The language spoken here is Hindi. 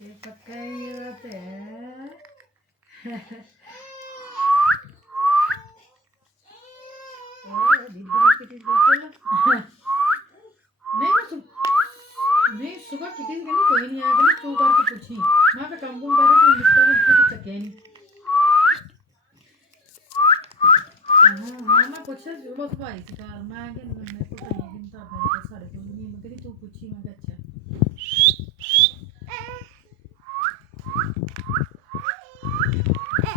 ये पक्का ही होता है। नहीं सुबह किसी ने कहनी कोई नहीं आया तू करके पूछी मैं पे काम कर रही हूँ मिस्टर ने कुछ चक्के नहीं। हाँ मैं पूछा सुबह सुबह आई थी कार मैं मेरे को तो नहीं गिनता मेरे को सारे को नहीं मैं कही तू पूछी मैं अच्छा